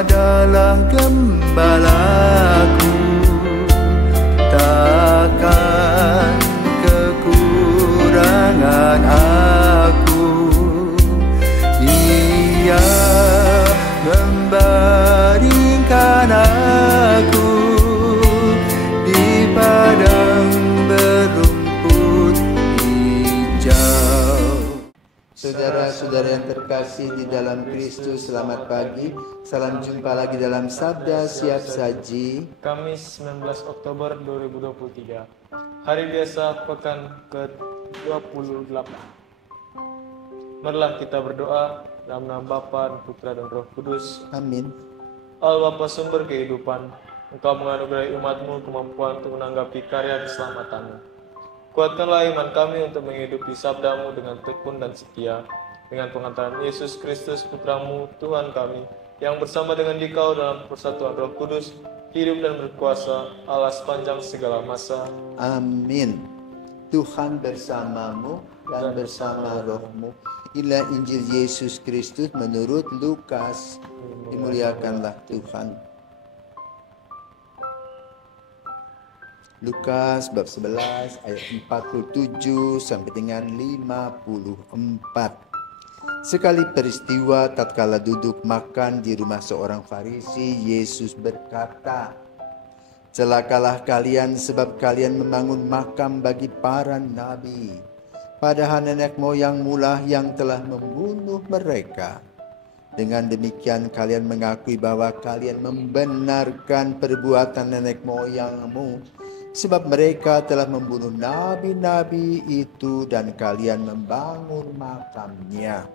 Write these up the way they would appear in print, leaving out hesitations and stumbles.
adalah gembalaku, takkan kekurangan aku. Ia membaringkan aku di padang berumput hijau. Saudara-saudara yang terkasih di dalam Kristus, selamat pagi. Salam jumpa lagi dalam Sabda Siap Saji. Kamis 19 Oktober 2023. Hari biasa pekan ke-28. Marilah kita berdoa dalam nama Bapa, dan Putra dan Roh Kudus. Amin. Allah Bapa sumber kehidupan, Engkau menganugerahi umat-Mu kemampuan untuk menanggapi karya keselamatan-Mu. Kuatkanlah iman kami untuk menghidupi sabda-Mu dengan tekun dan setia, dengan pengantaran Yesus Kristus Putra-Mu, Tuhan kami, yang bersama dengan Dikau dalam persatuan Roh Kudus, hidup dan berkuasa Allah sepanjang segala masa. Amin. Tuhan bersamamu dan bersama rohmu. Inilah Injil Yesus Kristus menurut Lukas. Dimuliakanlah Tuhan. Lukas bab 11 ayat 47 sampai dengan 54. Sekali peristiwa tatkala duduk makan di rumah seorang Farisi, Yesus berkata, "Celakalah kalian sebab kalian membangun makam bagi para nabi, padahal nenek moyangmu lah yang telah membunuh mereka. Dengan demikian kalian mengakui bahwa kalian membenarkan perbuatan nenek moyangmu, sebab mereka telah membunuh nabi-nabi itu dan kalian membangun makamnya.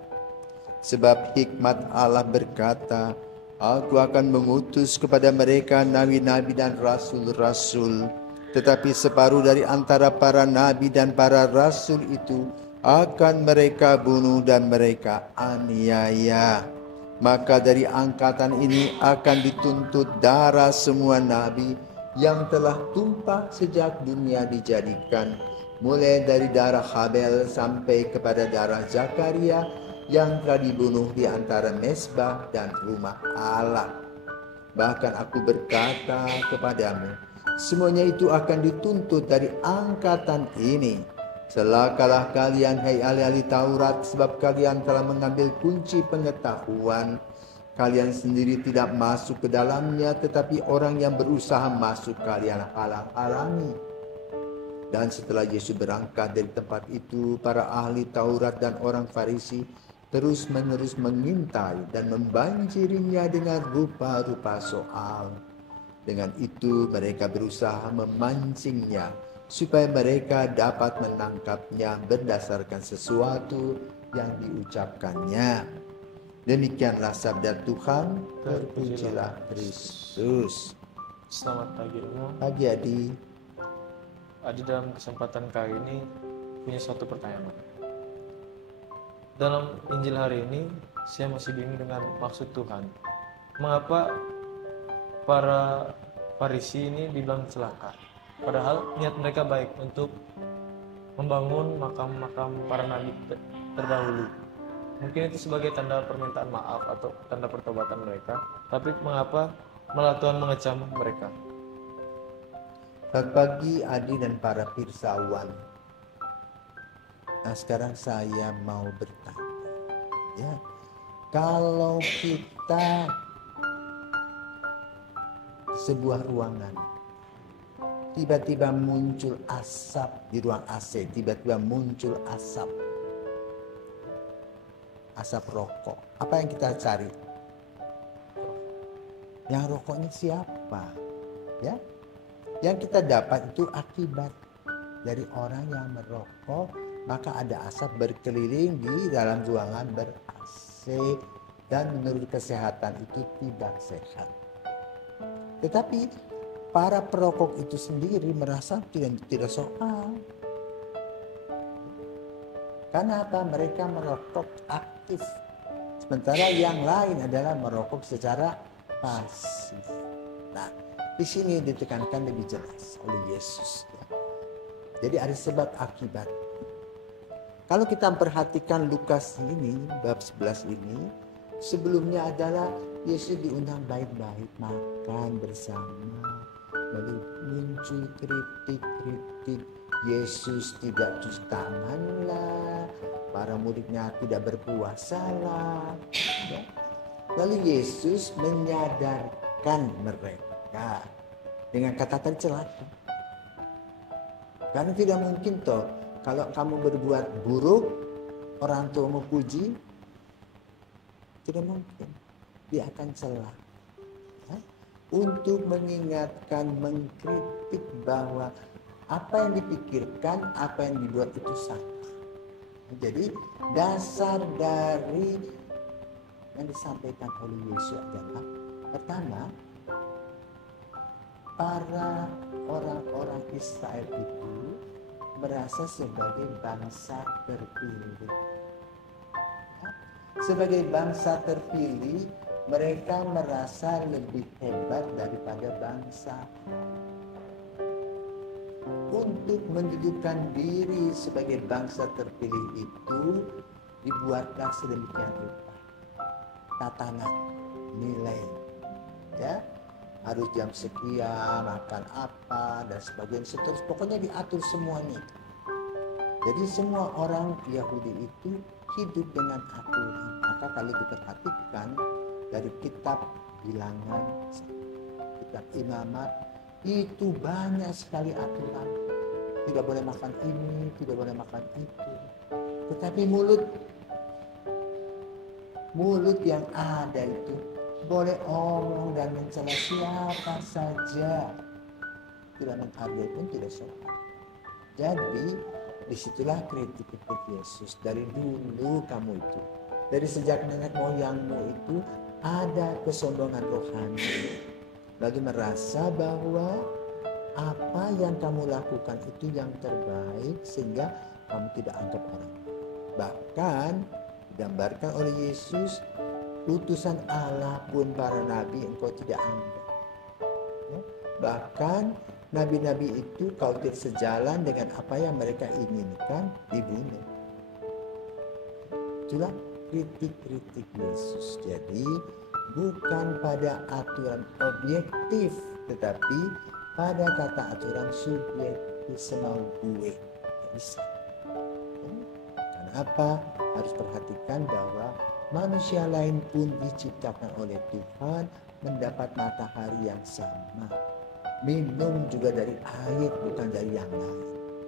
Sebab hikmat Allah berkata, Aku akan mengutus kepada mereka nabi-nabi dan rasul-rasul. Tetapi separuh dari antara para nabi dan para rasul itu akan mereka bunuh dan mereka aniaya. Maka dari angkatan ini akan dituntut darah semua nabi yang telah tumpah sejak dunia dijadikan, mulai dari darah Habel sampai kepada darah Zakaria yang telah dibunuh di antara mezbah dan rumah Allah. Bahkan aku berkata kepadamu, semuanya itu akan dituntut dari angkatan ini. Celakalah kalian, hai ahli-ahli Taurat, sebab kalian telah mengambil kunci pengetahuan. Kalian sendiri tidak masuk ke dalamnya, tetapi orang yang berusaha masuk kalian halang-halangi." Dan setelah Yesus berangkat dari tempat itu, para ahli Taurat dan orang Farisi terus-menerus mengintai dan membanjirinya dengan rupa-rupa soal. Dengan itu mereka berusaha memancingnya supaya mereka dapat menangkapnya berdasarkan sesuatu yang diucapkannya. Demikianlah sabda Tuhan. Terpujilah Kristus. Selamat pagi semua. Pagi Adi. Adi dalam kesempatan kali ini punya suatu pertanyaan. Dalam Injil hari ini saya masih bingung dengan maksud Tuhan. Mengapa para Farisi ini dibilang celaka? Padahal niat mereka baik untuk membangun makam-makam para nabi terdahulu. Mungkin itu sebagai tanda permintaan maaf atau tanda pertobatan mereka. Tapi mengapa malah Tuhan mengecam mereka? Selamat pagi Adi dan para pirsawan. Nah sekarang saya mau bertanya, ya, kalau kita sebuah ruangan, tiba-tiba muncul asap di ruang AC, tiba-tiba muncul asap rokok, apa yang kita cari? Yang rokoknya siapa? Ya, yang kita dapat itu akibat dari orang yang merokok. Maka ada asap berkeliling di dalam ruangan ber-AC dan menurut kesehatan itu tidak sehat. Tetapi para perokok itu sendiri merasa tidak soal. Karena apa? Mereka merokok aktif. Sementara yang lain adalah merokok secara pasif. Nah, di sini ditekankan lebih jelas oleh Yesus. Jadi ada sebab akibat. Kalau kita perhatikan Lukas ini, bab 11 ini, Sebelumnya adalah Yesus diundang baik-baik makan bersama. Lalu muncul kritik-kritik. Yesus tidak cuci tangan lah, para muridnya tidak berpuasa lah. Ya. Lalu Yesus menyadarkan mereka dengan kata tercelaka. Karena tidak mungkin toh kalau kamu berbuat buruk orang tuamu puji, tidak mungkin, dia akan celah. Untuk mengingatkan, mengkritik bahwa apa yang dipikirkan, apa yang dibuat itu salah. Jadi dasar dari yang disampaikan oleh Yesus adalah pertama, para orang-orang Israel itu merasa sebagai bangsa terpilih. Sebagai bangsa terpilih, mereka merasa lebih hebat daripada bangsa. Untuk mendudukkan diri sebagai bangsa terpilih itu dibuatlah sedemikian rupa tatanan nilai, ya, harus jam sekian makan apa dan sebagainya, seterusnya, pokoknya diatur semuanya. Jadi semua orang Yahudi itu hidup dengan aturan. Maka kalau diperhatikan dari kitab Bilangan, kitab Imamat, itu banyak sekali aturan. Tidak boleh makan ini, tidak boleh makan itu. Tetapi mulut yang ada itu boleh omong dan mencela siapa saja. Tidak menghargai pun tidak sopan. Jadi disitulah kritik Yesus. Dari dulu kamu itu, dari sejak nenek moyangmu itu ada kesombongan rohani. Lalu merasa bahwa apa yang kamu lakukan itu yang terbaik sehingga kamu tidak anggap orang. Bahkan digambarkan oleh Yesus, utusan Allah pun para nabi engkau tidak anggap. Ya? Bahkan nabi-nabi itu kalau tidak sejalan dengan apa yang mereka inginkan, dibunuh. Itulah kritik-kritik Yesus. Jadi bukan pada aturan objektif, tetapi pada kata aturan subjektif, semau gue. Bisa. Karena apa? Harus perhatikan bahwa manusia lain pun diciptakan oleh Tuhan mendapat matahari yang sama. Minum juga dari air, bukan dari yang lain.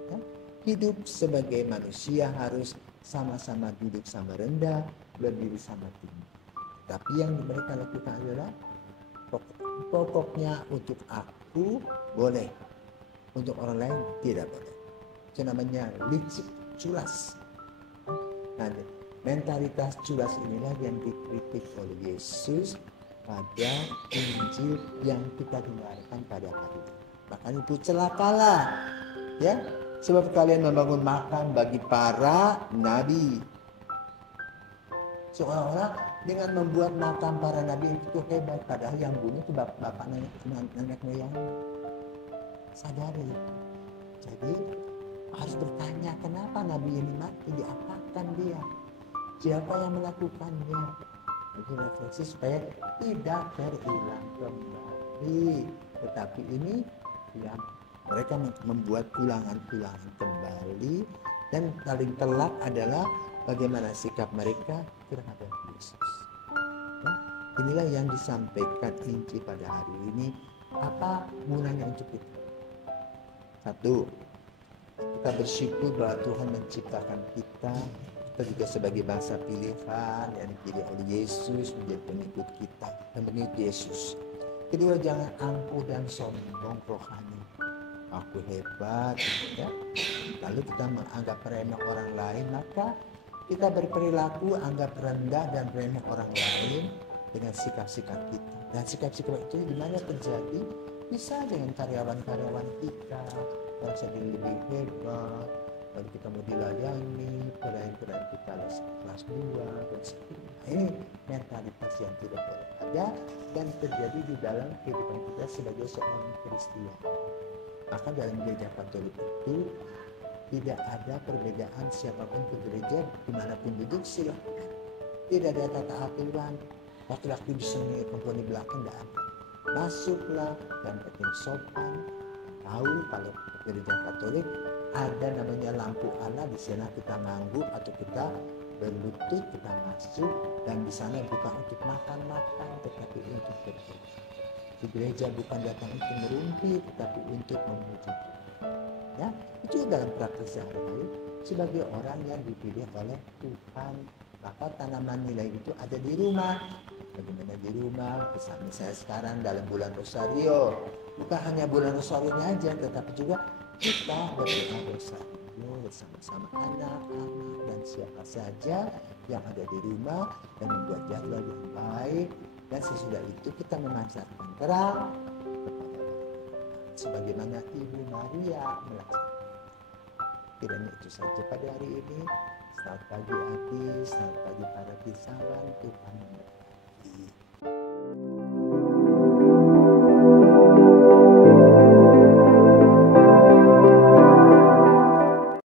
Ya? Hidup sebagai manusia harus sama-sama duduk sama rendah, berdiri sama tinggi. Tapi yang mereka lakukan adalah pokoknya untuk aku boleh, untuk orang lain tidak boleh. Itu namanya licik, culas. Nah, mentalitas culas inilah yang dikritik oleh Yesus pada Injil yang kita dengarkan pada hari ini. Bahkan itu celakalah, ya, sebab kalian membangun makam bagi para nabi. Seolah-olah dengan membuat makam para nabi itu hebat, padahal yang bunuh itu bapak nenek moyang. Sadari itu. Jadi harus bertanya, kenapa nabi ini mati, diapakan dia, siapa yang melakukannya. Jadi refleksi supaya tidak terulang kembali. Tetapi ini yang mereka membuat ulangan-ulangan kembali, dan paling telak adalah bagaimana sikap mereka terhadap Yesus. Ya, inilah yang disampaikan Injil pada hari ini. Apa gunanya untuk kita? Satu, kita bersyukur bahwa Tuhan menciptakan kita juga sebagai bangsa pilihan yang dipilih oleh Yesus menjadi pengikut kita dan pengikut Yesus. Kedua, jangan angkuh dan sombong rohani. Aku hebat, ya. Lalu kita menganggap remeh orang lain, maka kita berperilaku anggap rendah dan remeh orang lain dengan sikap-sikap kita. Dan sikap-sikap itu di mana terjadi? Bisa dengan karyawan-karyawan kita, merasa diri lebih hebat, lalu kita mau dilayani, pelayan-pelayan kita kelas 2 dan sebagainya. Ini mentalitas yang tidak boleh ada dan terjadi di dalam kehidupan kita sebagai seorang Kristian. Maka dalam gereja Katolik itu tidak ada perbedaan siapapun ke gereja dimanapun duduk, silakan. Tidak ada tata aturan. Laki-laki di sini, perempuan di belakang, tidak ada. Masuklah dan penting sopan. Tahu kalau gereja Katolik ada namanya lampu Allah, di sana kita ngangguk atau kita berlutut, kita masuk, dan di sana bukan untuk makan-makan tetapi untuk berdoa. Di gereja bukan datang untuk merumpi tetapi untuk memuji Tuhan. Ya, itu dalam praktik sehari-hari sebagai orang yang dipilih oleh Tuhan. Maka tanaman nilai itu ada di rumah. Bagaimana di rumah, misalnya saya sekarang dalam bulan Rosario, bukan hanya bulan Rosario aja, tetapi juga kita berdoa Rosario bersama-sama anak-anak dan siapa saja yang ada di rumah dan membuat jadwal yang baik, dan sesudah itu kita memancarkan terang kepada orang, sebagaimana Ibu Maria melakukan. Kiranya itu saja pada hari ini. Selamat pagi Adi, selamat pagi para kisahwan, Tuhan